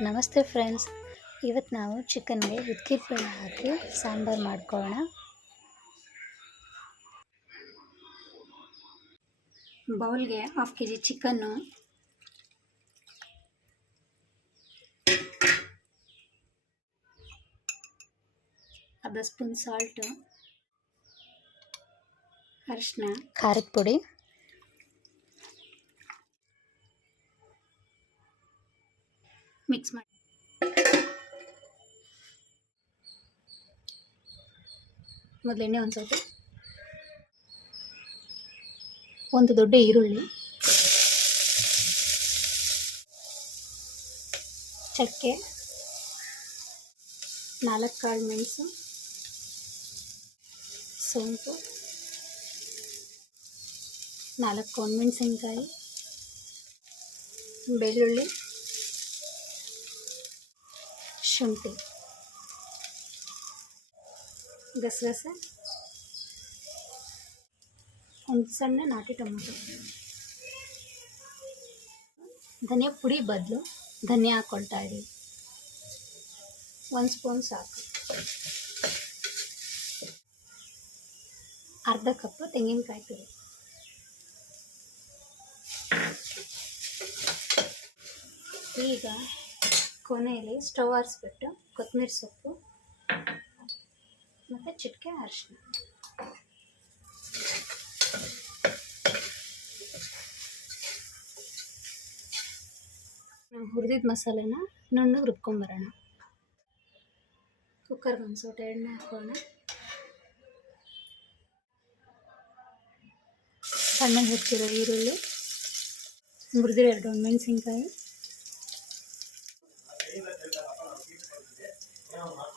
ನಮಸ್ತೆ ಫ್ರೆಂಡ್ಸ್. ಇವತ್ತು ನಾವು ಚಿಕನ್ಗೆ ಉದ್ಕಿದ ಬೇಳೆ ಹಾಕಿ ಸಾಂಬಾರು ಮಾಡ್ಕೊಳ್ಳೋಣ. ಬೌಲ್ಗೆ ಹಾಫ್ ಕೆ ಜಿ ಚಿಕನ್ನು. ಅರ್ಧ ಸ್ಪೂನ್ ಸಾಲ್ಟು ಅರಿಶಿನ ಖಾರದ ಪುಡಿ. ಮಿಕ್ಸ್ ಮಾಡಿ. ಮೊದಲು ಎಣ್ಣೆ ಒಂದು ಸ್ವಲ್ಪ. ಒಂದು ದೊಡ್ಡ ಈರುಳ್ಳಿ. ಚಕ್ಕೆ. ನಾಲ್ಕು ಕಾಳು ಮೆಣಸು. ಸೋಂಪು. ನಾಲ್ಕು ಒಣಮೆಣಸಿನ್ಕಾಯಿ. ಬೆಳ್ಳುಳ್ಳಿ. ಶುಂಠಿ ಗಸಗಸೆ ಒಂದು ಸಣ್ಣ ನಾಟಿ ಟೊಮೊಟೊ ಧನಿಯಾ ಪುಡಿ ಬದಲು ಧನಿಯಾ ಹಾಕ್ಕೊಳ್ತಾ ಇದ್ದೀವಿ ಒಂದು ಸ್ಪೂನ್ ಸಾಕು ಅರ್ಧ ಕಪ್ಪು ತೆಂಗಿನಕಾಯಿ ತುರಿ ಈಗ ಕೊನೆಯಲ್ಲಿ ಸ್ಟವ್ ಆರಿಸ್ಬಿಟ್ಟು ಕೊತ್ತಂಬರಿ ಸೊಪ್ಪು ಮತ್ತು ಚಿಟಿಕೆ ಅರಿಶಿನ ನಾವು ಹುರಿದಿದ್ದ ಮಸಾಲೆನ ನುಣ್ಣಗೆ ರುಬ್ಕೊಂಬರೋಣ. ಕುಕ್ಕರ್ಗೆ ಒಂದು ಸೋಟ ಎಣ್ಣೆ ಹಾಕೋಣ. ಸಣ್ಣಗೆ ಹೆಚ್ಚಿರೋ ಈರುಳ್ಳಿ, ಮುರಿದಿರೋ ಎರಡು ಮೆಣಸಿನ್ಕಾಯಿ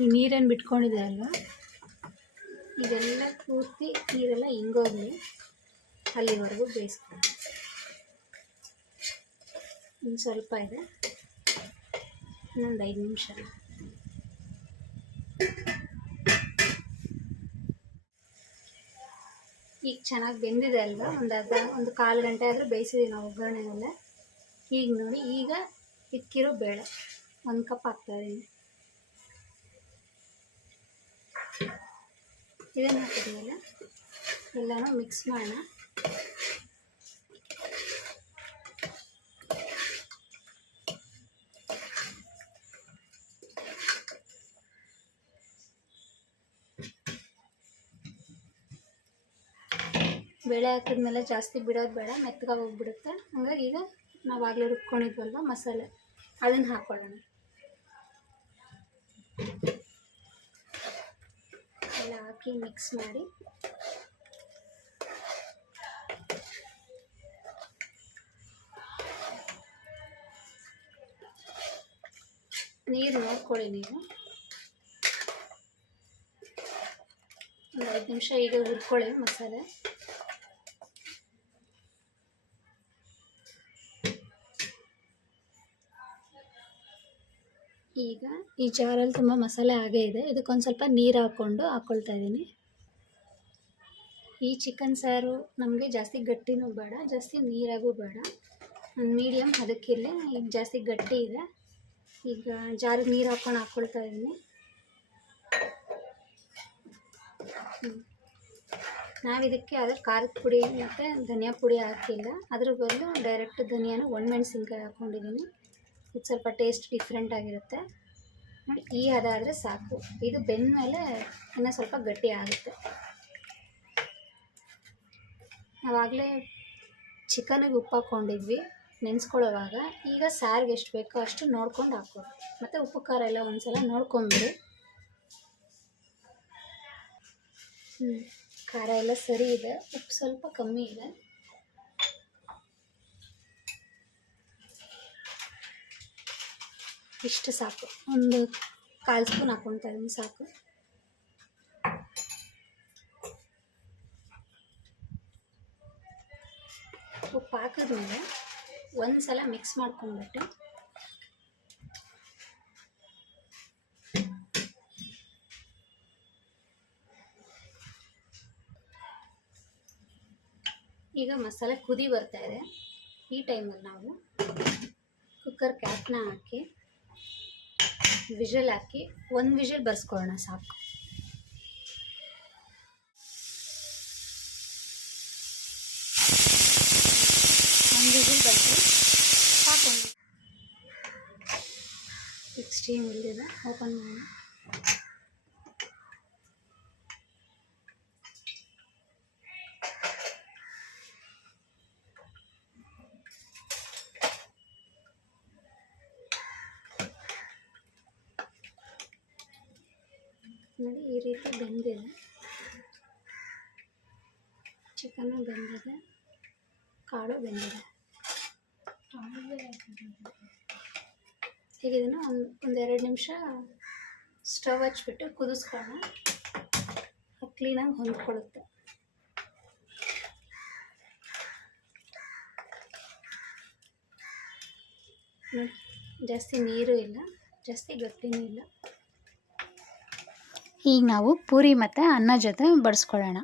ಈ ನೀರೇನು ಬಿಟ್ಕೊಂಡಿದೆ ಅಲ್ವಾ? ಇದೆಲ್ಲ ಪೂರ್ತಿ ನೀರೆಲ್ಲ ಹಿಂಗೋಗ್ಲಿ ಅಲ್ಲಿವರೆಗೂ ಬೇಯಿಸ್ಕೊಂಡು ಇನ್ನು ಸ್ವಲ್ಪ ಇದೆ. ಇನ್ನೊಂದು ಐದು ನಿಮಿಷ ಈಗ ಚೆನ್ನಾಗಿ ಬೆಂದಿದೆ ಅಲ್ವಾ? ಒಂದು ಅರ್ಧ, ಒಂದು ಕಾಲು ಗಂಟೆ ಆದರೂ ಬೇಯಿಸಿದ್ದೀವಿ ನಾವು ಒಗ್ಗರಣೆನೆಲ್ಲ. ಈಗ ನೋಡಿ, ಈಗ ಇಕ್ಕಿರೋ ಬೇಳೆ. ಒಂದು ಕಪ್ ಹಾಕ್ತಾಯಿದ್ದೀನಿ ಇದನ್ನು ಹಾಕಿದ್ಮೇಲೆ ಎಲ್ಲನೂ ಮಿಕ್ಸ್ ಮಾಡೋಣ. ಬೇಳೆ ಹಾಕಿದ್ಮೇಲೆ ಜಾಸ್ತಿ ಬಿಡೋದು ಬೇಡ ಮೆತ್ತಗ ಹೋಗ್ಬಿಡುತ್ತೆ. ಹಂಗಾಗಿ ಈಗ ನಾವು ಆಗಲೇ ರುಬ್ಕೊಂಡಿದ್ವಲ್ವ ಮಸಾಲೆ. ಅದನ್ನು ಹಾಕ್ಕೊಳ್ಳೋಣ ಹಾಕಿ ಮಿಕ್ಸ್ ಮಾಡಿ. ನೀರು ನೋಡ್ಕೊಳ್ಳಿ ನೀವು. ಒಂದು ಐದು ನಿಮಿಷ ಈಗ ಹುರ್ಕೊಳ್ಳಿ ಮಸಾಲೆ. ಈಗ ಈ ಜಾರಲ್ಲಿ ತುಂಬ ಮಸಾಲೆ ಆಗೇ ಇದೆ. ಇದಕ್ಕೊಂದು ಸ್ವಲ್ಪ ನೀರು ಹಾಕ್ಕೊಂಡು ಹಾಕ್ಕೊಳ್ತಾ ಇದ್ದೀನಿ ಈ ಚಿಕನ್ ಸಾರು ನಮಗೆ ಜಾಸ್ತಿ ಗಟ್ಟಿನೂ ಬೇಡ, ಜಾಸ್ತಿ ನೀರಾಗೂ ಬೇಡ. ಮೀಡಿಯಮ್ ಅದಕ್ಕಿರಲಿ ಈಗ ಜಾಸ್ತಿ ಗಟ್ಟಿ ಇದೆ. ಈಗ ಜಾರಿಗೆ ನೀರು ಹಾಕ್ಕೊಂಡು ಹಾಕ್ಕೊಳ್ತಾ ಇದ್ದೀನಿ ನಾವು ಇದಕ್ಕೆ ಅದ್ರ ಖಾರದ ಪುಡಿ ಮತ್ತು ಧನಿಯಾ ಪುಡಿ ಹಾಕಿಲ್ಲ. ಅದ್ರ ಬದಲು ಡೈರೆಕ್ಟ್ ಧನಿಯಾನ ಒಣಮೆಣಸಿನ್ಕಾಯಿ ಹಾಕ್ಕೊಂಡಿದ್ದೀನಿ ಇದು ಸ್ವಲ್ಪ ಟೇಸ್ಟ್ ಡಿಫ್ರೆಂಟ್ ಆಗಿರುತ್ತೆ. ನೋಡಿ, ಈ ಹದ ಆದರೆ ಸಾಕು. ಇದು ಬೆಂದ ಮೇಲೆ ಇನ್ನೂ ಸ್ವಲ್ಪ ಗಟ್ಟಿ ಆಗುತ್ತೆ. ನಾವಾಗಲೇ ಚಿಕನಿಗೆ ಉಪ್ಪು ಹಾಕ್ಕೊಂಡಿದ್ವಿ, ನೆನೆಸ್ಕೊಳ್ಳೋವಾಗ. ಈಗ ಸಾರಿಗೆ ಎಷ್ಟು ಬೇಕೋ ಅಷ್ಟು ನೋಡ್ಕೊಂಡು ಹಾಕ್ಬೋದು ಮತ್ತು ಉಪ್ಪು, ಖಾರ ಎಲ್ಲ ಒಂದು ಸಲ ನೋಡ್ಕೊಂಬಿಡಿ. ಹ್ಞೂ ಖಾರ ಎಲ್ಲ ಸರಿ ಇದೆ. ಉಪ್ಪು ಸ್ವಲ್ಪ ಕಮ್ಮಿ ಇದೆ. ಇಷ್ಟು ಸಾಕು. ಒಂದು ಕಾಲು ಸ್ಪೂನ್ ಹಾಕ್ಕೊತಾ ಇದ್ದೀನಿ, ಸಾಕು. ಉಪ್ಪು ಹಾಕಿದ್ಮೇಲೆ ಒಂದು ಸಲ ಮಿಕ್ಸ್ ಮಾಡ್ಕೊಂಡ್ಬಿಟ್ಟು ಈಗ ಮಸಾಲೆ ಕುದಿ ಬರ್ತಾ ಇದೆ. ಈ ಟೈಮಲ್ಲಿ ನಾವು ಕುಕ್ಕರ್ ಕ್ಯಾಪ್ನ ಹಾಕಿ ವಿಷಲ್ ಹಾಕಿ ಒಂದು ವಿಷಲ್ ಬರ್ಸ್ಕೊಳ್ಳೋಣ ಸಾಕು. ಒಂದು ವಿಷಲ್ ಬಂತು ಸಾಕು ಈಗ ಸ್ಟೀಮ್ ಇಲ್ಲಿದೆ. ಓಪನ್ ಮಾಡೋಣ. ನೋಡಿ ಈ ರೀತಿ ಬೆಂದಿದೆ. ಚಿಕನ್ನು ಬೆಂದಿದೆ, ಕಾಳು ಬೆಂದಿದೆ. ಈಗ ಇದನ್ನು ಒಂದು ಒಂದೆರಡು ನಿಮಿಷ ಸ್ಟವ್ ಹಚ್ಬಿಟ್ಟು ಕುದಿಸ್ಕೊಳ್ಳೋಣ. ಕ್ಲೀನಾಗಿ ಹೊಂದ್ಕೊಳ್ಳುತ್ತೆ. ನೋಡಿ, ಜಾಸ್ತಿ ನೀರು ಇಲ್ಲ, ಜಾಸ್ತಿ ಗಟ್ಟಿನೂ ಇಲ್ಲ. ಈಗ ನಾವು ಪೂರಿ ಮತ್ತು ಅನ್ನ ಜೊತೆ ಬಡಿಸ್ಕೊಳ್ಳೋಣ.